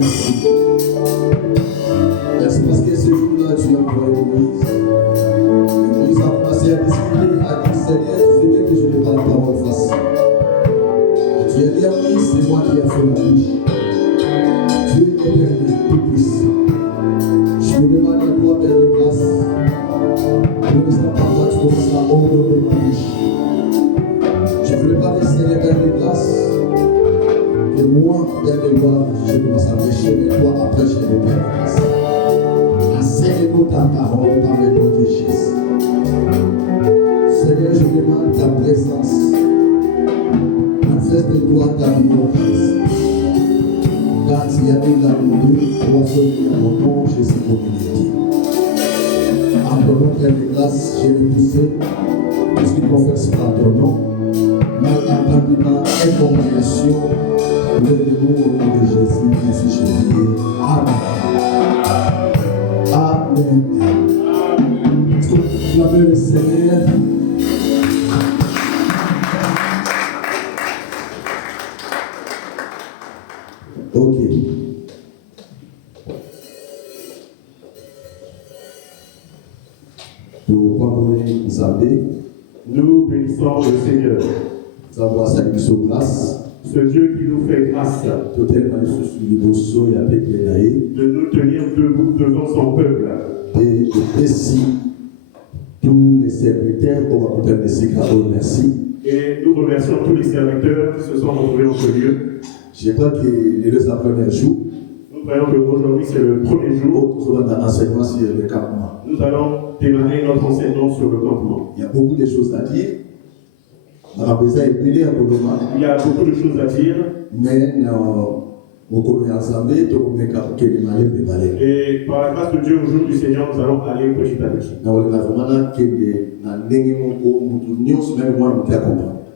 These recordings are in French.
merci. Merci parce que ce jour-là, tu as envoyé Moïse. Et Moïse a commencé à discuter, à dire Seigneur, tu sais que je n'ai pas la parole facile. Et tu as dit à Moïse, c'est moi qui ai fait la bouche. Tu es éternel, tout puissant. Je me demande à toi, Père de grâce, pour rester par toi, tu commences à ordonner ma bouche. Je ne voulais pas laisser les Père de grâce. Et moi, Père de gloire, je commence à prêcher, mais toi, à prêcher le Père de grâce. Enseigne-nous ta parole dans le nom de Jésus. Seigneur, je demande ta présence. Manifeste-toi ta vie, car il y a des amoureux, poissonniers à mon nom, Jésus communauté. Appelons Père de grâce, j'ai repoussé tout ce qui confesse par ton nom. Malentendement, incompréhension, lève-nous au nom de Jésus, Jésus, Jésus. Amen. Amen. Flammez le Seigneur. Ok. Nous bénissons le Seigneur. Savoir sa grâce. Ce Dieu qui nous fait grâce de nous tenir debout devant son peuple. Et ainsi, tous les serviteurs, on va peut-être les merci. Et nous remercions tous les serviteurs qui se sont retrouvés en ce lieu. Je crois que le premier jour. Nous croyons qu'aujourd'hui c'est le premier jour. Nous allons démarrer notre enseignement sur le campement. Il y a beaucoup de choses à dire. Il y a beaucoup de choses à dire. Mais et par la grâce de Dieu, au jour du Seigneur, nous allons aller petit à petit.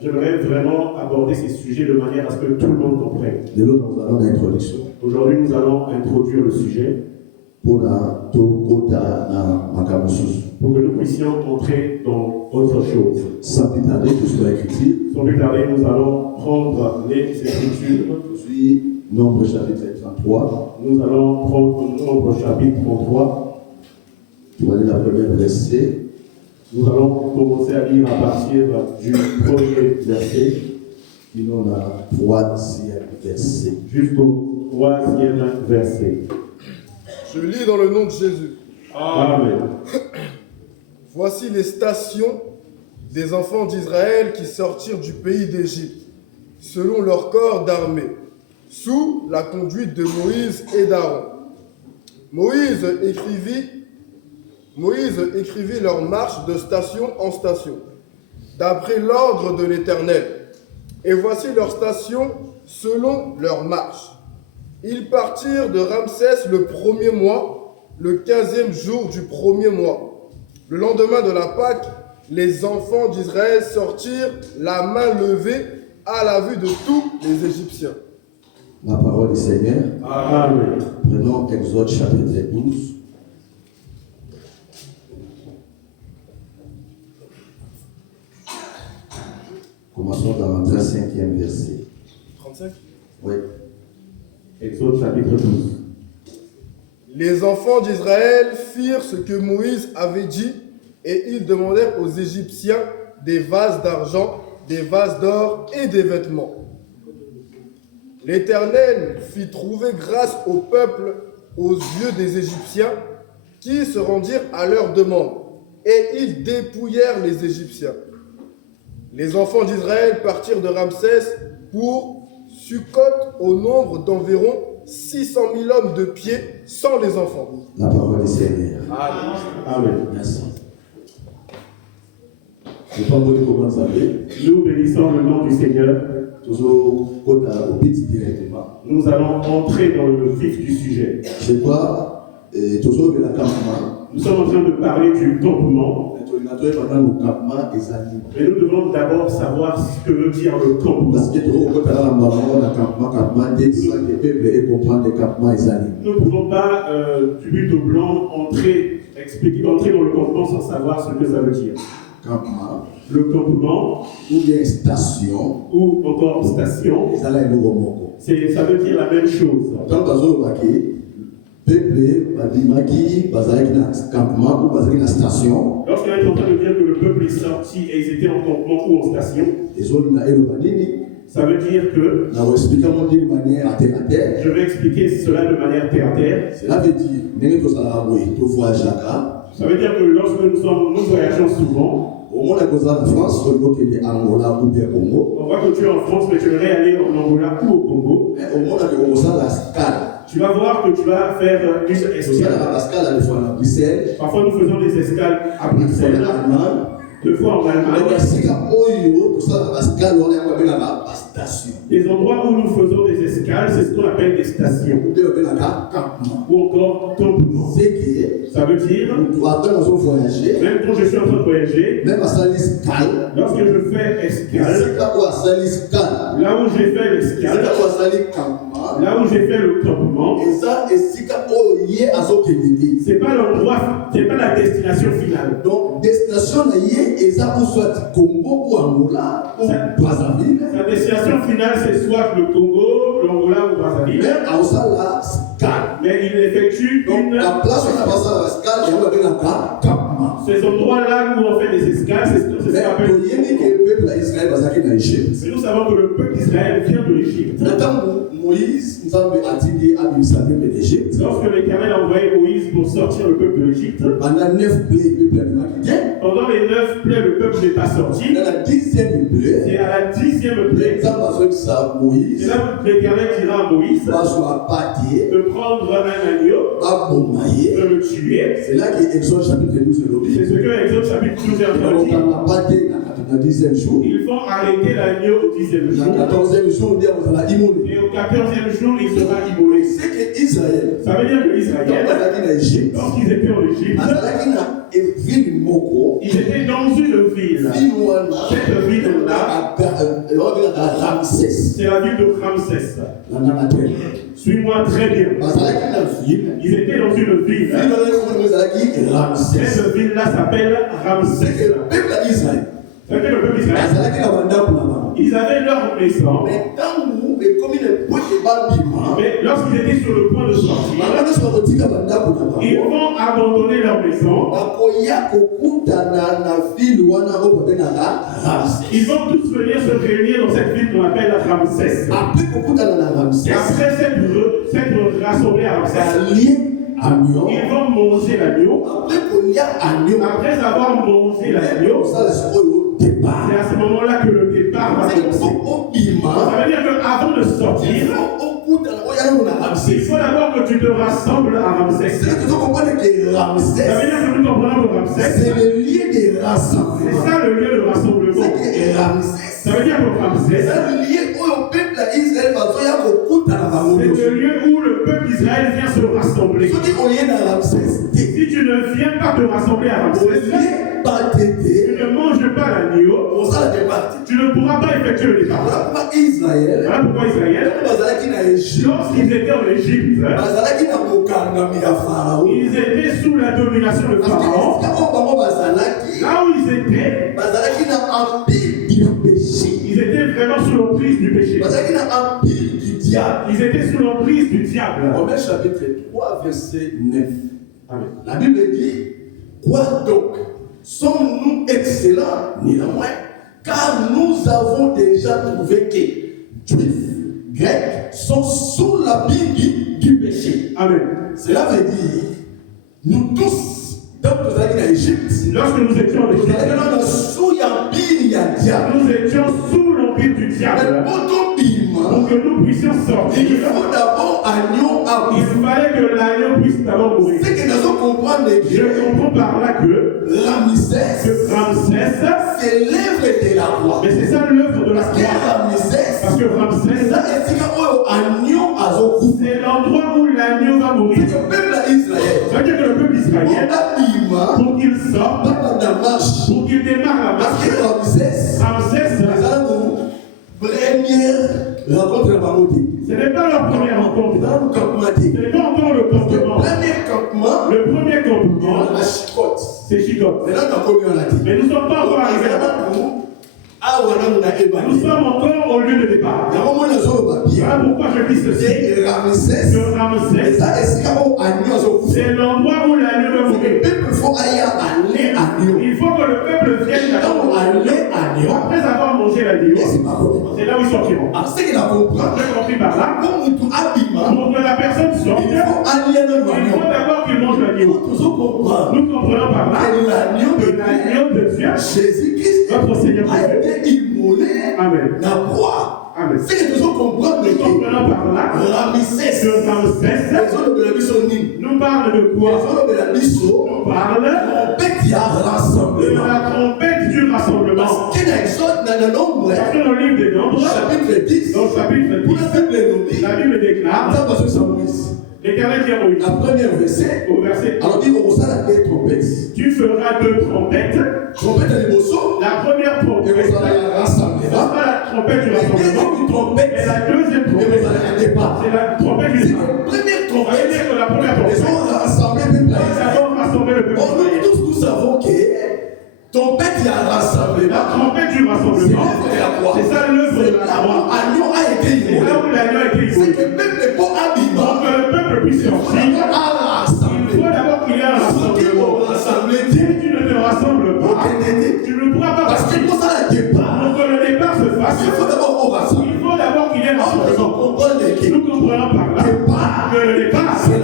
J'aimerais vraiment aborder ces sujets de manière à ce que tout le monde comprenne. Aujourd'hui, nous allons introduire le sujet pour que nous puissions entrer dans autre chose. Sans plus tarder, nous allons prendre les Écritures. Nombre chapitre 33. Nous allons prendre Nombre chapitre 33. Tu vas lire la première verset. Nous allons commencer à lire à partir du premier verset. Sinon, la troisième verset. Jusqu'au troisième verset. Je lis dans le nom de Jésus. Amen. Voici les stations des enfants d'Israël qui sortirent du pays d'Égypte, selon leur corps d'armée, sous la conduite de Moïse et d'Aaron. Moïse écrivit leur marche de station en station, d'après l'ordre de l'Éternel. Et voici leurs stations selon leur marche. Ils partirent de Ramsès le premier mois, le 15e jour du premier mois. Le lendemain de la Pâque, les enfants d'Israël sortirent la main levée à la vue de tous les Égyptiens. La parole du Seigneur. Amen. Prenons Exode chapitre 12. Commençons dans le 35e verset. 35 ? Oui. Exode chapitre 12. Les enfants d'Israël firent ce que Moïse avait dit et ils demandèrent aux Égyptiens des vases d'argent, des vases d'or et des vêtements. L'Éternel fit trouver grâce au peuple aux yeux des Égyptiens qui se rendirent à leur demande et ils dépouillèrent les Égyptiens. Les enfants d'Israël partirent de Ramsès pour Sukkot au nombre d'environ 600 000 hommes de pied sans les enfants. La parole du Seigneur. Amen. Amen. Merci. Nous bénissons le nom du Seigneur. Nous allons entrer dans le vif du sujet. C'est quoi? Nous sommes en train de parler du campement. Mais nous devons d'abord savoir ce que veut dire le campement. Nous ne pouvons pas, du but au blanc, entrer dans le campement sans savoir ce que ça veut dire. campement, le campement, ou bien station, ou encore station, ça là est le romoko. ça veut dire la même chose. Quand vous avez peuple, Babimaki, Bazarek na campement ou Bazarek na station, Lorsqu'on est en train de dire que le peuple est sorti et ils étaient en campement ou en station, ça veut dire que je vais expliquer cela de manière terre à terre. Cela veut dire ça veut dire que lorsque nous voyageons souvent, on voit que tu es en France, mais tu aimerais aller en Angola ou au Congo. Tu vas voir que tu vas faire une escale. Parfois, nous faisons des escales à Bruxelles, 2 fois en Allemagne. Les endroits où nous faisons des escales, c'est ce qu'on appelle des stations. Ou encore campement. Ça veut dire, même quand je suis en train de voyager, lorsque je fais escale, là où j'ai fait l'escale, là où j'ai fait le campement, c'est pas l'endroit, c'est pas la destination finale. Donc, destination soit Congo ou Angola ou Brazzaville. Sa destination finale, c'est soit le Congo, l'Angola ou Brazzaville. Mais il effectue une. La place où on a passé à la escale, il y a un campement. Ces endroits-là où on fait des escales, c'est ce qu'on appelle. Mais nous savons que le peuple d'Israël vient de l'Égypte. Lorsque l'Éternel a envoyé Moïse pour sortir le peuple de l'Égypte, pendant 9 plaies, pendant les 9 plaies, le peuple n'est pas sorti. Dans la 10e plaie, c'est à la 10e plaie. C'est là où l'Éternel dira à Moïse de prendre un agneau, de le tuer. C'est là qu'Exode chapitre 12 c'est ce que Exode chapitre 12 est en train de dire. Ils vont arrêter l'agneau au 10e jour. Et au 14e jour, il sera immolé. Ça veut dire que Israël, lorsqu'ils étaient en Égypte, ils étaient dans une ville. Cette ville-là, c'est la ville de Ramsès. Suis-moi très bien. Ils étaient dans une ville. Cette ville-là s'appelle Ramsès. C'était le peuple d'Israël. Ils avaient leur maison. Mais lorsqu'ils étaient sur le point de sortir, ils vont abandonner leur maison. Ils vont tous venir se réunir dans cette ville qu'on appelle Ramsès. Et après s'être rassemblés à Ramsès, ils vont manger l'agneau. Après avoir mangé l'agneau, c'est à ce moment-là que le départ va commencer. Ça veut dire qu'avant de sortir, il faut d'abord que tu te rassembles à Ramsès. Ça veut dire que nous comprenons que Ramsès, c'est le lieu de rassemblement. C'est ça le lieu de rassemblement. Ça veut dire que Ramsès, c'est le lieu où le peuple d'Israël vient se rassembler. Si tu ne viens pas te rassembler à Ramsès, tu ne manges pas l'agneau, tu ne pourras pas effectuer le départ. Voilà pourquoi Israël, lorsqu'ils étaient en Égypte, ils étaient sous la domination de Pharaon. Là où ils étaient, ils étaient vraiment sous l'emprise du péché. Ils étaient sous l'emprise du diable. Romains chapitre 3, verset 9. Amen. La Bible dit, quoi donc? Sommes-nous excellents? Néanmoins, car nous avons déjà trouvé que Juifs, Grecs sont sous l'empire du péché. Amen. Cela veut dire, nous tous, donc nous allons en Égypte. Lorsque nous étions en Égypte, nous étions sous l'empire du diable. Pour que nous puissions sortir, il faut d'abord agneau à il fallait que l'agneau puisse d'abord mourir. C'est que nous comprenons je comprends par là que Ramsès, c'est l'œuvre de la croix. Mais c'est ça l'œuvre de la croix. Parce que Ramsès, c'est l'endroit où l'agneau va mourir. Ça veut dire que le peuple d'Israël, pour qu'il sorte, pour qu'il démarre la marche, Ramsès, rencontre la ce n'est pas leur première rencontre. Ce n'est pas encore le campement. Le premier campement, c'est Chicotte. encore. Mais nous ne sommes pas encore arrivés là-bas. Nous sommes encore au lieu de départ. Voilà pourquoi je dis ceci. Ramsès, c'est l'endroit où l'agneau doit mourir. Il faut que le peuple vienne là-bas. Après avoir mangé l'agneau, c'est là où ils sortiront. J'ai compris par là. Pour que la personne sorte, il faut d'abord qu'il mange l'agneau. Nous comprenons par là que l'agneau de Dieu, Jésus-Christ, notre Seigneur a été immolé Amen. dans la croix. Amen. C'est que nous comprenons Nous comprenons par là Ramsès, nous parle de quoi? Nous parle de la trompette du rassemblement. Parce que dans le livre des Nombres, chapitre 10, dans le chapitre 10, la Bible déclare l'Éternel dit à Moïse, la première verset, au verset, alors dit on s'en des trompettes. Tu feras 2 trompettes. Trompette à l'émotion. La première trompette, et vous allez rassembler. Ce sera la trompette du rassemblement. Et la deuxième trompette, c'est la trompette du départ. La première On va dire que la première trompette, ils ont rassemblé le peuple. ils avons rassemblé le peuple. Nous tous nous savons que trompette il y a rassemblement. La trompette du rassemblement, c'est ça l'œuvre de la croix. L'agneau a été C'est immolé. là où l'agneau a été C'est immolé. que même les bons habitants, Pour que le peuple puisse sortir, il faut d'abord qu'il y ait un rassemblement. Si tu ne te rassembles pas, tu ne pourras pas parce partir. que pour ça, le départ, Pour que le départ se fasse, il faut d'abord qu'on rassemble. il faut d'abord qu'il y ait un rassemblement. Nous comprenons par là que le départ, c'est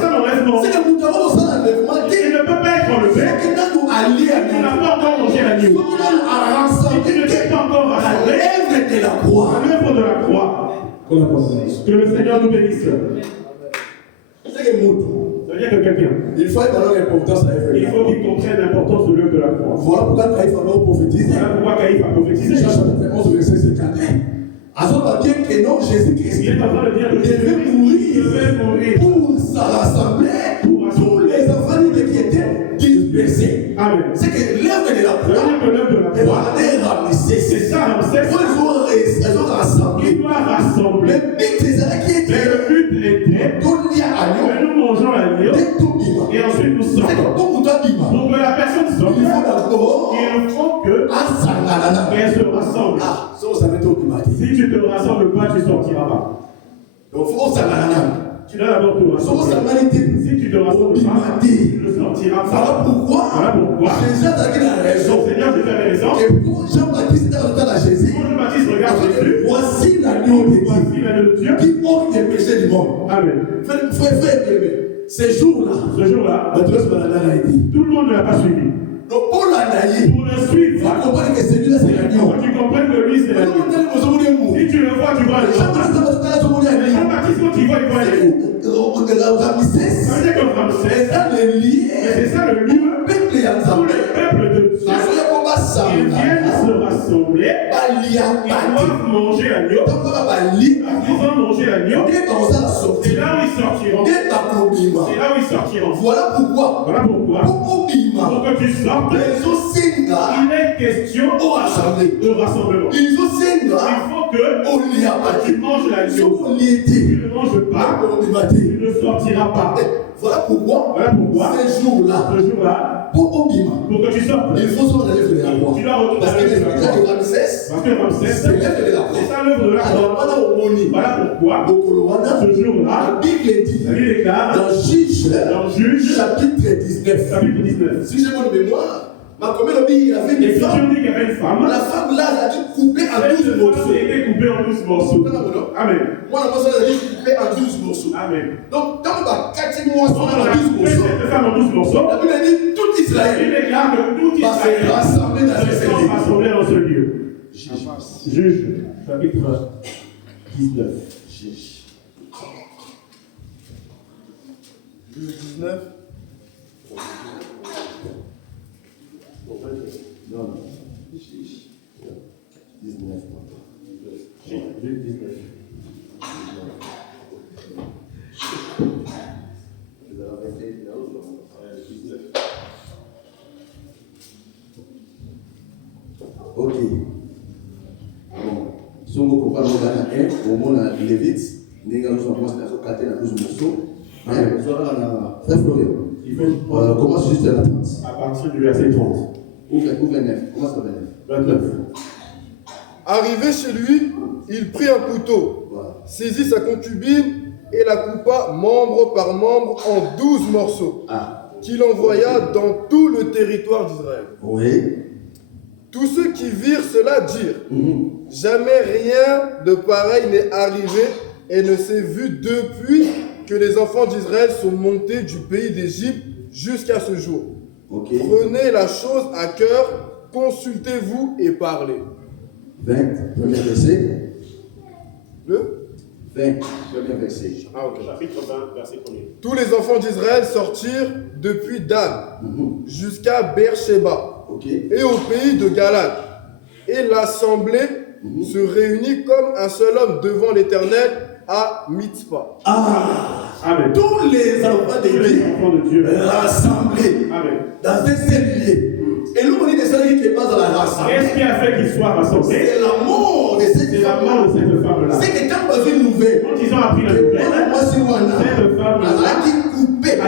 ça l'enlèvement. C'est que nous devons ça l'enlèvement. Il ne peut pas être enlevé. C'est que nous alliés à Tu n'as pas encore mangé l'agneau. Si tu ne t'es pas encore rassemblé, l'œuvre de la croix. à l'œuvre de la croix, que le Seigneur nous bénisse. C'est que nous, Ça veut dire que quelqu'un, il faut donner l'importance à l'œuvre de il la faut croix. qu'il comprenne l'importance de l'œuvre de la croix. Voilà pourquoi Caïphe a prophétisé. Voilà pourquoi Caïphe a prophétisé. Jean chapitre 11, verset 51. À son papier que non, Jésus-Christ, Il est en train de dire que il devait mourir pour se rassembler tous les enfants qui étaient dispersés. Amen. C'est que l'œuvre de la Ça veut croix, dire que l'œuvre de la elle croix, va être ramassée. c'est ça, Ramsès. Ils ont rassemblé. Il doit rassembler. Le but c'est ça qui Mais était le but était tout lié à que nous mangeons l'agneau dès tout bima. et ensuite nous C'est sortons. que pour toi bima, Pour que la personne sorte, il faut d'abord il faut que qu'elle se rassemble. ah, ça vous savez tout bima. Si tu ne te rassembles pas, tu ne sortiras pas. Donc il faut s'angalanam. Tu dois d'abord te rassembler. Si tu ne te rassembles pas, tu ne sortiras Voilà pas. pourquoi Voilà pourquoi Jésus a donné la raison. le Seigneur Jésus avait raison. Et pour Jean-Baptiste dans le temps de Jésus, Quand Jean-Baptiste regarde Jésus, voici l'agneau de Dieu voici l'agneau de Dieu. qui ôte les péchés du monde. Amen. Frère, ces jours-là, Ce jour-là, la Thérèse Maladana a dit. tout le monde ne l'a pas suivi. Donc pour l'anaïe, Pour le suivre, il faut comprendre que celui-là c'est l'agneau. tu comprends que lui c'est l'agneau. Si tu le vois, tu vois le Jean-Baptiste, quand tu vois, il voit l'agneau. Ramsès, Ça veut dire que Ramsès, c'est ça le lien. c'est ça le lieu Peuple et où ensemble. le peuple de Dieu, ils viennent se rassembler, ils doivent manger l'agneau. Ils vont manger l'agneau. C'est là où ils sortiront. C'est là où ils sortiront. Voilà pourquoi, Voilà pourquoi, pour que tu sortes, il est question de rassemblement. Il faut que tu manges l'agneau. Si tu ne manges pas, tu ne sortiras pas. Voilà pourquoi, Ce jour-là, pour que tu sortes, il faut sortir de l'œuvre de la croix. tu dois retourner Parce à que l'œuvre de la croix. Parce que Ramsès, c'est l'œuvre de la croix. c'est ça l'œuvre de la croix. Voilà pourquoi, ce jour-là, La Bible dit la Bible déclare dans Juge, dans Juge, chapitre 19. chapitre 19. Si j'ai bonne mémoire, ma commune il y avait une Et si femme. tu dis qu'il y avait une femme, La femme là, elle a dû couper en 12 cette morceaux. femme a été coupée en 12 morceaux. Amen. Moi, la personne, elle a dû couper en 12 morceaux. Amen. Donc, quand on va 4 mois On en a 12 coupé morceaux, cette femme en 12 morceaux. la Bible dit tout Il Israël déclare que tout va se Israël rassembler dans se ce sont lieu. rassemblés dans ce lieu. Juge, chapitre 19. Juge 19. Non. 19. Juge 19. Ok. Bon. Si on compare au moment de Lévite, nous avons commencé à 12 morceaux. Mais nous avons Frère Florian. Commence juste à la 30. À partir du verset 30. Ouvre 9. Commence à 29. Arrivé chez lui, il prit un couteau, saisit sa concubine et la coupa membre par membre en 12 morceaux, qu'il envoya dans tout le territoire d'Israël. Oui. Tous ceux qui virent cela dirent, jamais rien de pareil n'est arrivé et ne s'est vu depuis que les enfants d'Israël sont montés du pays d'Égypte jusqu'à ce jour. Prenez la chose à cœur, consultez-vous et parlez. 20, premier verset. Le 20, premier verset. Chapitre 20, verset 1er. Tous les enfants d'Israël sortirent depuis Dan jusqu'à Beersheba et au pays de Galad. Et l'assemblée se réunit comme un seul homme devant l'Éternel à Mitzpah. Amen. Tous les enfants de Dieu rassemblés dans un seul lieu. Et nous, on dit des salariés qui passent dans la race. Qu'est-ce qui a fait qu'ils soient rassemblés? C'est la mort de cette femme-là. C'est que quand on a une nouvelle, quand ils ont appris la nouvelle, cette femme a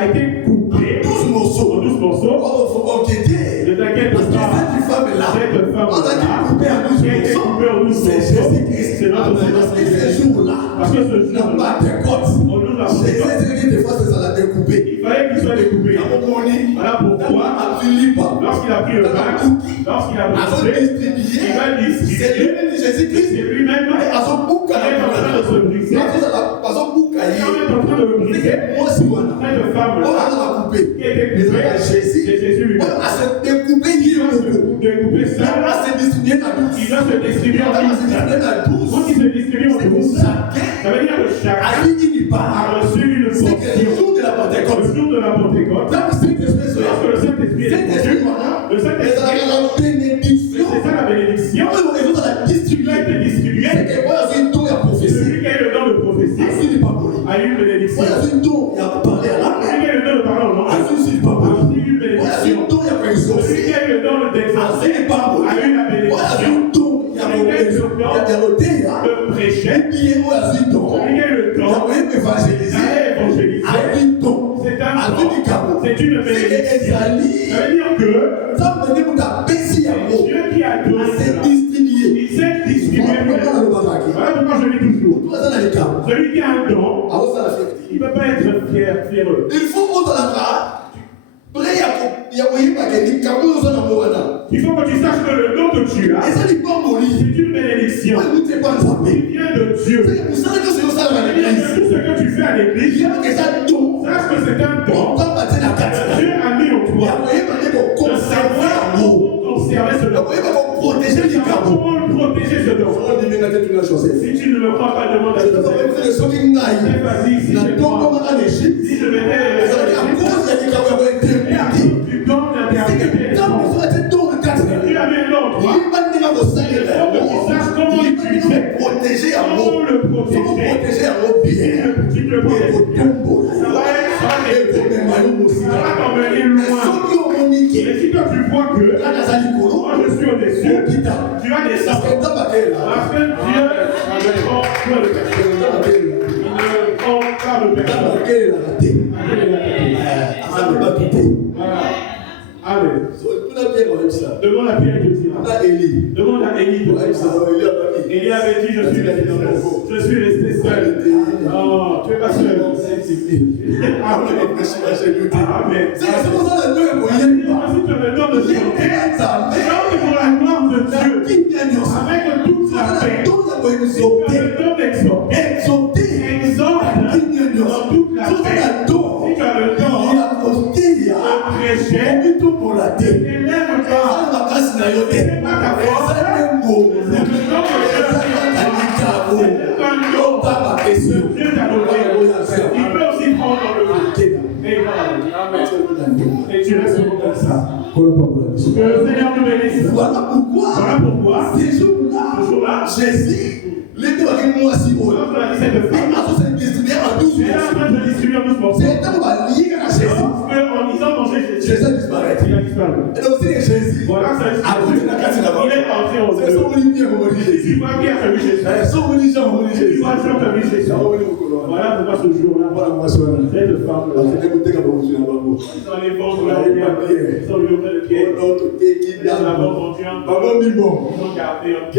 été coupée en 12 morceaux. Ne t'inquiète pas. Cette femme-là, on a été coupée en 12 morceaux. C'est Jésus-Christ. C'est notre Seigneur. Ce jour-là, parce que ce jour-là, n'a pas de côte. Jésus des fois, ça l'a découpé. Il fallait qu'il soit découpé. Voilà pourquoi, lorsqu'il a pris le pain, lorsqu'il a brisé, il va distribuer. C'est lui-même Jésus-Christ. C'est lui-même qui est en train de se briser. Il est en train de le briser. Cette femme-là, qui était coupée, c'est Jésus lui-même. Il va se découper seul. Il va se distribuer en 12. Quand il se distribue en 12, ça veut dire que chacun a reçu une portion. Le jour de la Pentecôte, lorsque le Saint-Esprit est descendu, le Saint-Esprit, c'est ça la bénédiction. Il a été distribué. Celui qui a eu le don de prophétie a eu une bénédiction. Celui qui a eu le don de parole au nom a eu une bénédiction. Celui qui a eu le don d'exercer a eu la bénédiction. Celui qui a eu le don de prêcher, celui qui a eu le don d'évangéliser, c'est une bénédiction. Ça veut dire que Dieu qui a donné cela, il s'est distribué. Voilà pourquoi je dis toujours. Celui qui a un don, il ne peut pas être fier. Il faut qu'on il faut que tu saches que le don que tu as, c'est une bénédiction. Il vient de Dieu. Tout ce que tu fais à l'église, sache que c'est un don. Dieu a mis en toi de savoir conserver ce don. Comment le protéger ce don? Si tu ne le crois pas, demande à Joseph. Vas-y, si je venais du don d'interpréter. Tu as mis un don en toi. Il faut que tu saches comment l'utiliser. Comment le protéger. Tu le protèges. Ça va t'emmener loin. Et si toi tu vois que moi je suis au-dessus, tu as des sens. Parce que Dieu ne prend pas le personne. Il ne prend pas le personne. Amen. Demande à Pierre de dire. Demande à Élie de dire. Élie avait dit, je suis resté seul. Non, tu es pas seul. Amen. Si tu me donnes de santé, pour la gloire de Dieu, avec toute la paix, tu me donnes d'exhorter, exhorte dans toute la paix. Si tu as le temps de prêcher, ne lève pas. C'est pas ta force. C'est le temps de Dieu. Dieu t'a donné. Il peut aussi prendre le et voilà. Et tu restes comme ça. Que le Seigneur nous bénisse. Voilà pourquoi ce jour-là, Jésus l'était avec moi si haut. Il a se distribué en 12 morceaux. C'est un temps lié à Jésus. En disant manger Jésus, Jésus disparaît. Il a disparu. Et donc c'est Jésus. Voilà, c'est il est entré en Jésus. C'est son Jésus. Tu vois qui a vu Jésus. Son Jésus. Tu vois Jean qui a vu Jésus. Voilà pourquoi ce jour-là, cette femme-là, ils sont allés vendre la pierre, ils sont livrés le pied, ils l'ont vendu un peu, ils ont gardé un peu.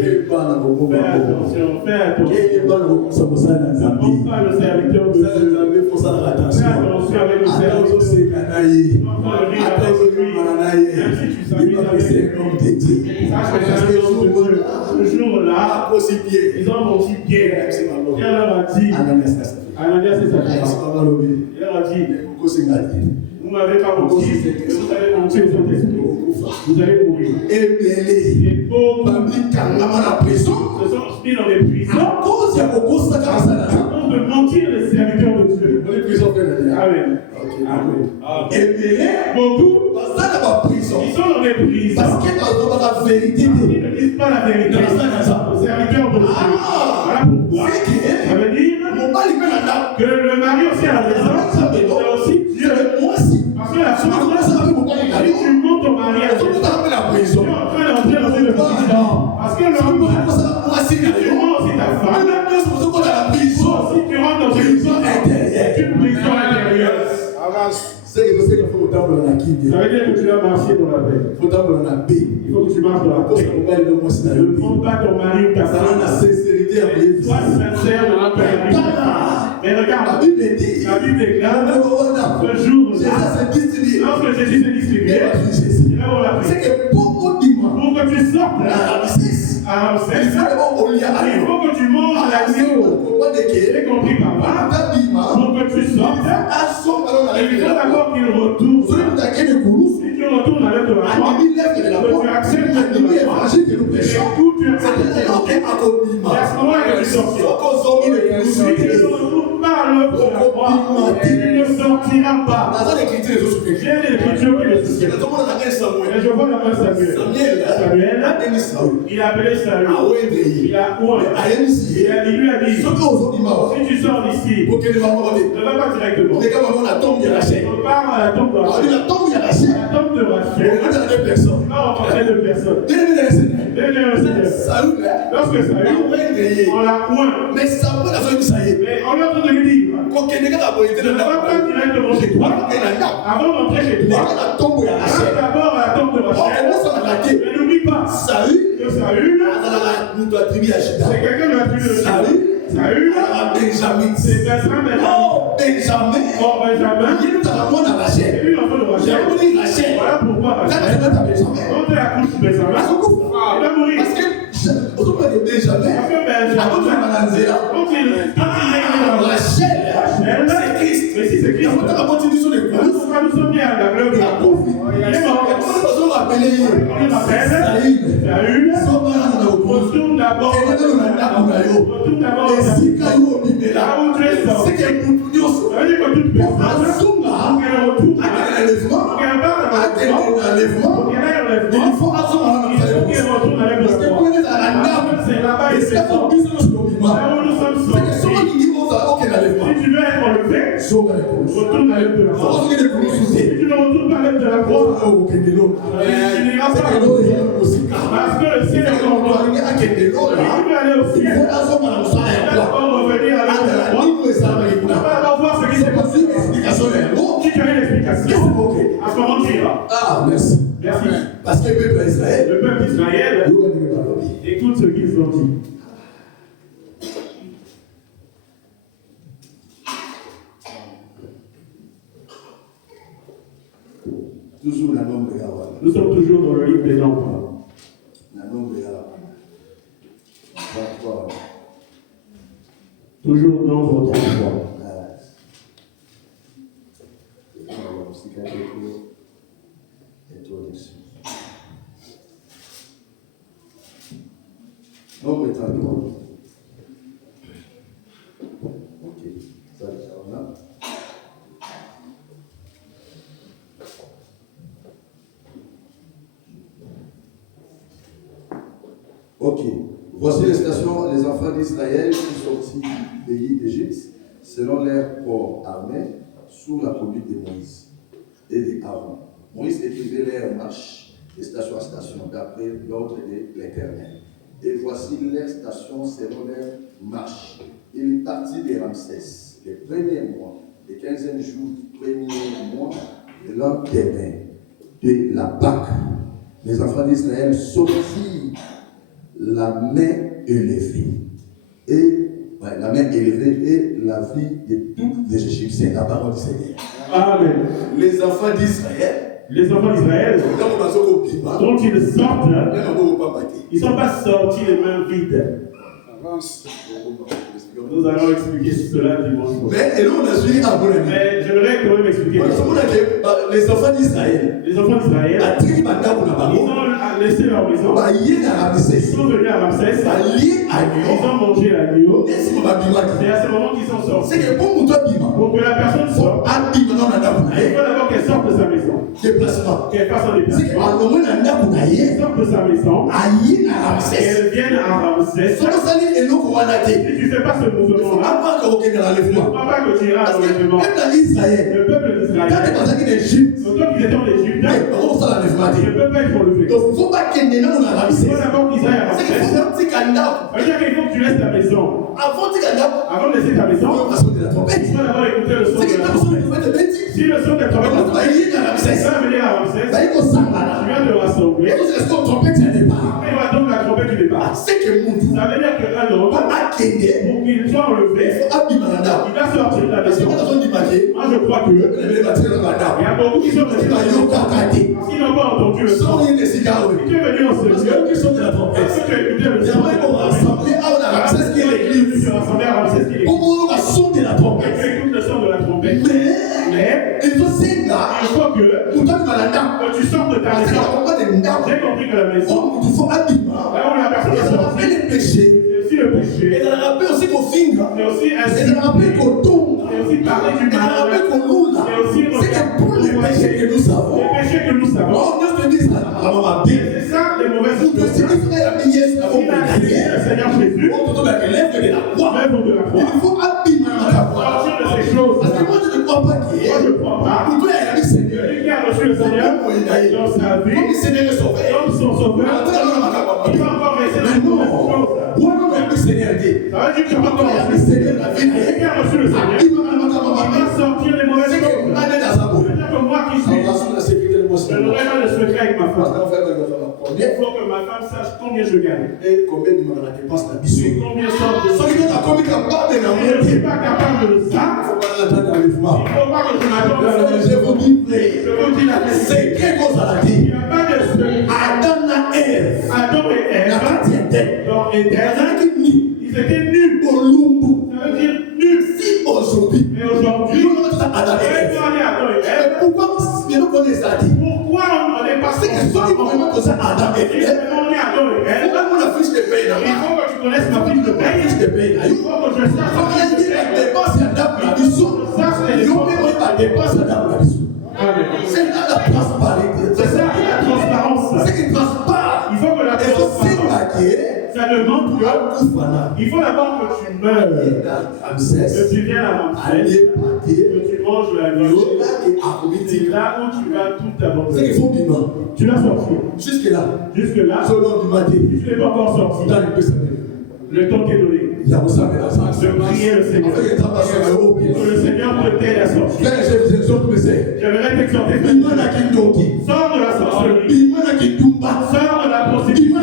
Fais attention, fais attention. Ne montre pas le serviteur de Dieu. Fais attention avec le serviteur de Dieu. Même si tu s'amuses avec lui, sache que c'est un homme de Dieu. Ce jour-là, ils ont menti Pierre. Pierre leur a dit, Ananias et Saphira, il leur a dit, vous ne m'avez pas menti, mais vous allez mentir au Saint-Esprit. Vous allez mourir. Et pauvres se sont mis dans les prisons à cause de mentir les serviteurs de Dieu. Amen. Et beaucoup, ils sont dans les prisons parce qu'ils ne disent pas la vérité. Les serviteurs de Dieu. Voilà pourquoi. Ça veut dire que le mari aussi à la maison, c'est aussi Dieu. Parce que la chose, si tu montes ton mari à la maison, tu es en train d'entrer dans une prison. Parce que l'homme, si tu montes aussi ta femme, toi aussi tu rentres dans une prison intérieure. Ça veut dire que tu dois marcher dans la paix. Il faut que tu marches dans la paix. Ne monte pas ton mari ou ta femme. Sois sincère dans la paix. Mais regarde, la Bible déclare ce jour-là, lorsque Jésus s'est distribué, c'est que pour que tu sortes à Ramsès, il faut que tu manges la nuit. J'ai compris, papa. Pour que tu sortes, il faut d'abord qu'il retourne. Si tu retournes avec de la foi, que tu acceptes de la foi, et tout tu acceptes. Et à ce moment-là que tu sortiras. Si tu ne retournes pas à l'œuvre de la foi, tu ne sortiras pas. J'ai l'écriture qui le soutient. Et je vois la main Samuel. Il a appelé Saül. Il a oué. Il lui a dit, si tu sors d'ici, ne va pas directement. On part à la tombe de Rachel. La tombe de Rachel. On va rencontrer deux personnes. Lorsque Saül, on l'a oué. Mais on est en train de lui dire, ne va pas directement chez toi. Avant d'entrer chez toi, va d'abord à la tombe de Rachel. Mais n'oublie pas que Saül, c'est quelqu'un de la tribu de Saül, c'est Benjamin. C'est lui l'enfant de Rachel. Voilà pourquoi Rachel, quand elle accouche Benjamin, il va mourir. Parce que Benjamin, quand il est dans Rachel, c'est Christ. Mais si c'est Christ, pourquoi nous sommes nés à la gloire de la pauvre? Il est mort. On l'appelle Saül. Retourne d'abord. Là où tu es sorti. Ça veut dire que toute personne, qu'elle retourne, qu'elle part à l'enlèvement, il faut qu'elle retourne avec le foi. C'est là-bas et c'est ça. Là où nous sommes sortis. Si tu veux être enlevé, retourne avec de la foi. Si tu ne retournes pas avec de la foi, tu n'iras pas. Parce que le ciel est en toi. Si tu veux aller au ciel, il faut revenir avec de la foi. Tu vas d'abord voir ce qui s'est passé. Si tu as une explication, à ce moment tu iras. Ah, merci. Merci. Parce que le peuple d'Israël, écoute ce qu'ils ont dit. Toujours la nombre de Gawa. Nous sommes toujours dans le livre des Nombres. La nombre de Gawa. Toujours Nombre 33. Nombre 33. Ok, ça on a. Ok, voici les stations, les enfants d'Israël qui sont sortis du pays d'Égypte selon leur corps armé sous la conduite de Moïse et d'Aaron. Moïse écrivait leur marche de station à station d'après l'ordre de l'Éternel. Et voici leur station selon leur marche. Il partit de Ramsès les premiers mois, les 15e jour du premier mois de l'an dernier, de la Pâque, les enfants d'Israël sortirent la main élevée. La main élevée et la vie de tous les Égyptiens, la parole du Seigneur. Amen. Les enfants d'Israël, dont ils sortent, ils ne sont pas sortis les mains vides. Nous allons expliquer cela dimanche prochain. Mais j'aimerais quand même expliquer. Les enfants d'Israël, ils ont laissé leur maison. Ils sont venus à Ramsès. Ils ont mangé l'agneau. Et c'est à ce moment qu'ils sont sortis. Pour que la personne sorte, il faut d'abord qu'elle sorte de sa maison. Qu'elle fasse un déplacement. Elle sorte de sa maison. Elle vienne à Ramsès. Si tu ne fais pas ce mouvement-là, ne crois pas que tu iras dans le mouvement. Le peuple d'Israël, quand ils étaient en Égypte, ne peut pas être relevé. Il faut d'abord qu'ils aillent à Ramsès. C'est-à-dire qu'il faut que tu laisses ta maison. Avant de laisser ta maison, il faut d'abord écouter le son de la trompette. Si le son de la trompette, tu vas venir à Ramsès, tu viens de rassembler. Et il va donc la trompette du départ. Ça veut dire qu'un homme, pour qu'il soit enlevé, il va sortir de la maison. Moi, je crois que il y a beaucoup qui sont restés parce qu'ils n'ont pas entendu le son. Si tu es venu en ce lieu, est-ce que tu as écouté le son? Tu as rassemblé à Ramsès qui est l'église. Tu as rassemblé à Ramsès qui est l'église. Tu écoutes le son de la trompette. Mais il faut que tu sortes de ta maison. J'ai compris que la maison, là où la personne est sortie, c'est aussi le péché. Et aussi parler du mal. C'est pour les péchés que nous savons. C'est ça les mauvaises choses. Il a dit le Seigneur Jésus. L'œuvre de la croix. Il faut sortir de ces choses. Parce que moi je ne crois pas qu'il y ait. Moi je ne crois pas. Celui qui a reçu le Seigneur dans sa vie, comme son sauveur, il va encore rester dans les mauvaises choses. Ça veut dire que quand on a reçu le Seigneur, celui qui a reçu le Seigneur, il va sortir des mauvaises choses. C'est-à-dire que moi qui suis, je n'aurai pas de secret avec ma femme. Il faut que ma femme sache combien je gagne. Et combien sort de ça. Si je ne suis pas capable de ça, il ne faut pas que je m'attende. Je vous dis la vérité. Il n'y a pas de secret. Adam et Ève, dans Éden, ils étaient nus. Ça veut dire nus. Aujourd'hui, mais aujourd'hui, Adam et Ève. Pourquoi on est passé que ceux qui vont vraiment causer Adam et Ève, on est Adam et Ève. Il faut que tu connaisses ma fiche de paie. Il faut que je sache la dépense Adam la mission. C'est là la transparence. C'est ça la transparence. C'est qui transparent. Il faut que la transparence. Ça demande que il faut d'abord que tu meurs. Que tu viennes à Ramsès. Que tu manges l'agneau. C'est là où tu vas tout abandonner. C'est qu'il faut vivre. Tu l'as sorti. Jusque-là. Si tu n'es pas encore sorti. Le temps t'est donné. De prier le Seigneur. Que le Seigneur te t'aide à sortir. J'aimerais t'exhorter. Sors de la sorcellerie. Sors de la prostitution.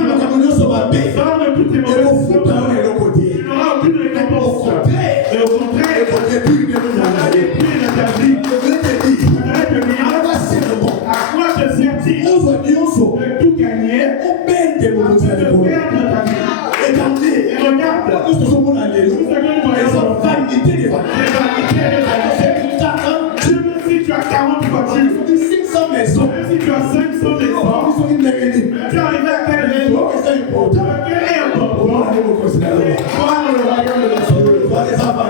Sors de toutes les mauvaises choses. Tu n'auras aucune récompense. Et au contraire, tu n'as plus d'interdit. J'aimerais te dire à quoi te sert-il de tout gagner afin de perdre ta vie. Et regarde, tout ce que nous voyons, les vanités des vanités. Même si tu as 40 voitures, 500 maisons, même si tu as 500 maisons, tu es arrivé à quel niveau? Quel est important? Voir le royaume de la Dieu. Ce que tu vas avoir,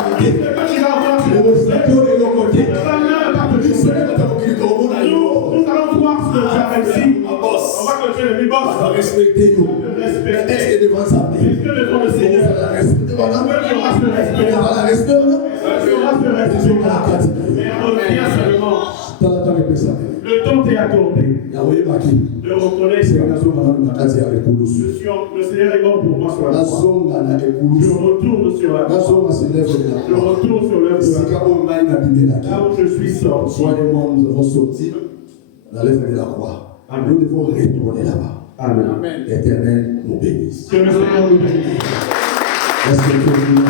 c'est le côté. Nous allons voir ce que tu as réussi. On va continuer le boss. On va respecter nous. Est-ce que devant sa vie? Est-ce que devant le Seigneur? On va la respecter. On va la respecter. Mais reviens seulement. Le temps t'est accordé. De reconnaître le Seigneur est mort pour moi sur la croix. Je retourne sur la croix. Je retourne sur l'œuvre Là où je suis sorti. Soit les membres nous avons sorti, on allait faire la croix. Nous devons retourner là-bas. Amen. L'Éternel nous bénisse. Que le Seigneur nous bénisse. Est-ce que nous